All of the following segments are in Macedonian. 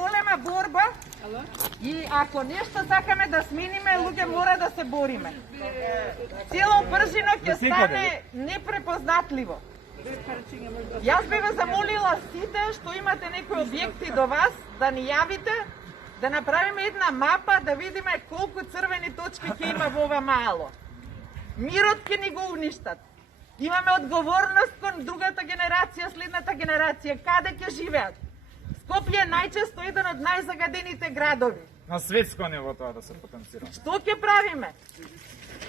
Голема борба и ако нешто сакаме да смениме, луѓе мора да се бориме. Цело Пржино ќе стане непрепознатливо. Јас би ве замолила сите што имате некои објекти до вас да ни јавите, да направиме една мапа да видиме колку црвени точки ќе има во ова мало. Мирот ќе ни го уништат. Имаме одговорност кон другата генерација, следната генерација, каде ќе живеат. Скопје е најчесто еден од најзагадените градови. На светско ниво тоа да се потенцира. Што ќе правиме?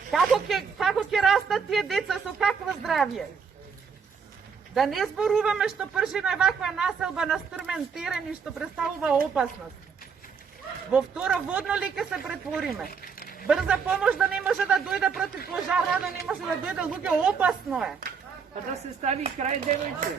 Како ќе растат тие деца, со какво здравје? Да не зборуваме што Пржино е ваква населба на стрмен терен и што представува опасност. Во второ водно ли ќе се претвориме? Брза помош да не може да дојде против пожара, да не може да дојде луѓе, опасно е. Па да се стави крај, девојче.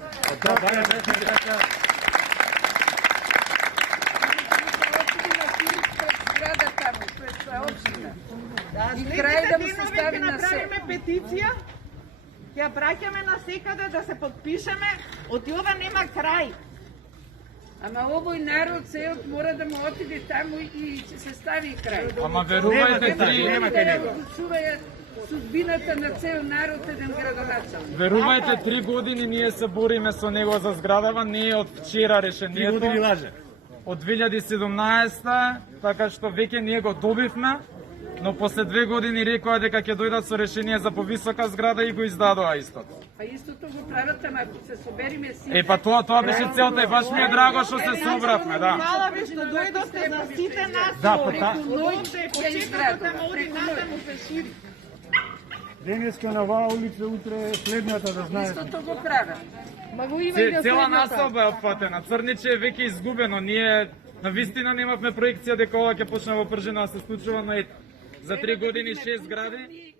И крај да му се стави на се. Направиме петиција, ќе ја праќаме на секаде да се подпишеме, од ова нема крај. Ама овој народ сеот мора да му отиде таму и ќе се стави крај. Ама верувајте судбината на цел народ еден градоначалник. Верувајте, 3 години ние се бориме со него за зградава, не е од вчера решението. 3 години лаже. Од 2017, така што веќе ние го добивме, но после 2 години рекоа дека ќе дојдат со решение за повисока зграда и го издадоа истото. Па истото го прават, ама ако се собериме сите. Па тоа беше целта и баш ми е драго што се собравме, да. Фала ви што дојдовте за сите нас. Да, ноќе почетокот на мори натаму се шири. Денеска на оваа улица, утре следната, да знаете. Истото го прават. Цела населба е опфатена. Црниче е веќе изгубено. Ние на вистина немавме проекција дека ова ќе почне во Пржино да се случува, но за 3 години 6 згради.